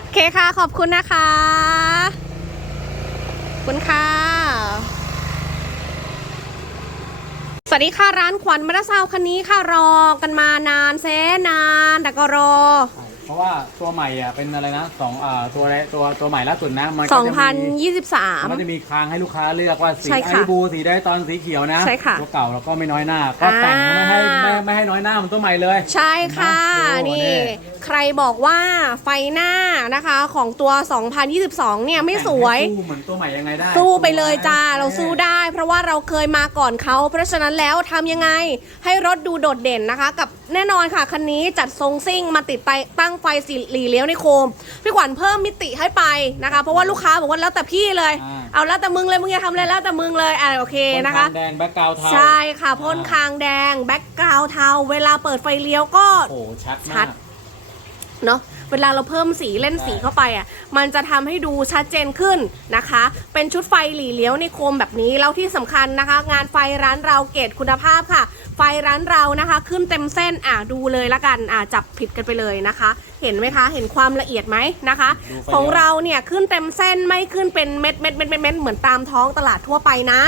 โอเคค่ะ ขอบคุณนะคะคุณค่ะ สวัสดีค่ะร้านขวัญมอเตอร์ไซค์คันนี้ค่ะรอกันมานานแสนนานแต่ก็รอ ราะว่าตัวใหม่อะเป็นอะไรนะสองอ่าตัวอะไรตัวตัวใหม่ล่าสุดนะมันก็จะมีมันจะ2023มีคางให้ลูกค้าเลือกว่าสีใช่ไอค่ะบูสีได้ตอนสีเขียวนะใช่ค่ะตัวเก่าแล้วก็ไม่น้อยหน้า ก็แต่งอ่า ไม่ให้ไม่ไม่ให้น้อยหน้าเหมันตัวใหม่เลย ใช่ค่ะเห็นไหมนี่ดูใครบอกว่าไฟหน้านะคะของตัว 2022 เนี่ยไม่สวย แต่งให้สู้เหมือนตัวใหม่ยังไงได้สู้ไปเลยจ้า เราสู้ได้ เพราะว่าเราเคยมาก่อนเขา เพราะฉะนั้นแล้วทำยังไงให้รถดูโดดเด่นนะคะ กับแน่นอนค่ะ คันนี้จัดทรงซิ่งมาติดไปตั้งไฟสีหลีเลี้ยวในโคม พี่ขวัญเพิ่มมิติให้ไปนะคะ เพราะว่าลูกค้าบอกว่าแล้วแต่พี่เลย อ่า เอาแล้วแต่มึงเลยมึงจะทำอะไรแล้วแต่มึงเลยอะโอเคนะคะนแดงแบ็คกราวด์เทาใช่ค่ะพ่นคางแดงแบ็กกราวเทา เวลาเปิดไฟเลี้ยวก็ โอ้โหชัดชัมาด ก เนาะ เวลาเราเพิ่มสีเล่นสีใช่เข้าไปอะมันจะทำให้ดูชัดเจนขึ้นนะคะ เป็นชุดไฟหลีเลี้ยวในโคมแบบนี้แล้วที่สำคัญนะคะ งานไฟร้านเราเกรดคุณภาพค่ะ ไฟร้านเรานะคะ ขึ้นเต็มเส้นอะดูเลยละกันอะจับผิดกันไปเลยนะคะ เห็นไหมคะ เห็นความละเอียดไหมนะคะดูไฟของเราเนี่ยขึ้นเต็มเส้นไม่ขึ้นเป็นเม็ดเม็ดเม็ดเม็ดเม็ดเหมือนตามท้องตลาดทั่วไปนะ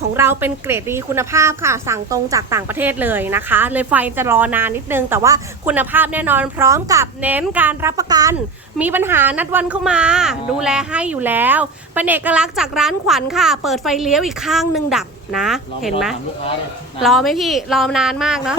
ของเราเป็นเกรดดีคุณภาพค่ะ สั่งตรงจากต่างประเทศเลยนะคะ เลยไฟจะรอนานนิดนึง แต่ว่าคุณภาพแน่นอนพร้อมกับเน้นการรับประกัน มีปัญหานัดวันเข้ามาอ๋อดูแลให้อยู่แล้ว เป็นเอกลักษณ์จากร้านขวัญค่ะ เปิดไฟเลี้ยวอีกข้างหนึ่งดับนะ ลองเห็นไหม ลองถามลูกค้าดินะรอไหมพี่ รอนานมากเนาะ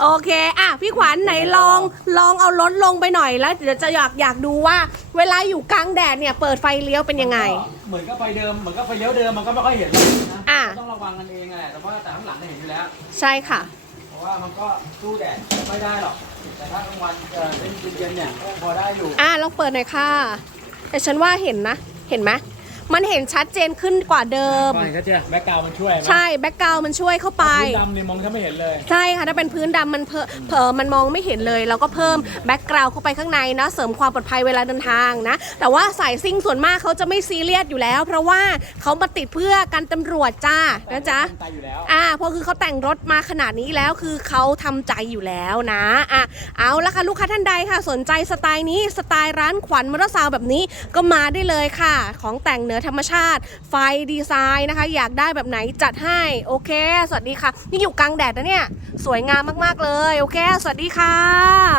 โอเค อะ พี่ขวัญไหนลองลองเอารถลงไปหน่อยแล้ว เดี๋ยวจะอยากอยากดูว่า เวลาอยู่กลางแดดเนี่ย เปิดไฟเลี้ยวเป็นยังไงก็เหมือนกับไฟเดิม เหมือนกับไฟเลี้ยวเดิม มันก็ไม่ค่อยเห็นหรอกนะอะ ต้องระวังกันเองแหละ แต่ว่าแต่ข้างหลังเนี่ยเห็นอยู่แล้ว ใช่ค่ะเพ ราะว่ามันก็สู้แดดไม่ได้หรอก แต่ถ้ากลางวันเออเป็นเย็นๆเนี่ยก็พอได้อยู่ อ่าลองเปิดหน่อยค่ะ แต่ฉันว่าเห็นนะ เห็นไหม มันเห็นชัดเจนขึ้นกว่าเดิม ก่อนก็เจ๊แบ็คกราวด์มันช่วยไหมใช่แบ็กกราวมันช่วยเข้าไป พื้นดำเนี่ยมองแทบไม่เห็นเลย ใช่ค่ะ ถ้าเป็นพื้นดำมันเพอเพอมันมองไม่เห็นเลยเราก็เพิ่มแบ็กกราวเข้าไปข้างในนะ เสริมความปลอดภัยเวลาเดินทางนะ แต่ว่าสายซิ่งส่วนมากเขาจะไม่ซีเรียสอยู่แล้ว เพราะว่าเขามาติดเพื่อกันตำรวจจ้านะจ๊ะ ตายอยู่แล้ว อ่าเพราะคือเขาแต่งรถมาขนาดนี้แล้วคือเขาทำใจอยู่แล้วนะอะเอาละค่ะลูกค้าท่านใดค่ะ สนใจสไตล์นี้สไตล์ร้านขวัญมอเตอร์ไซค์แบบนี้ก็มาได้เลยค่ะ ของแต่งเหนือธรรมชาติ ไฟดีไซน์นะคะ อยากได้แบบไหนจัดให้โอเค สวัสดีค่ะ นี่อยู่กลางแดดนะเนี่ย สวยงามมากๆเลย โอเค สวัสดีค่ะ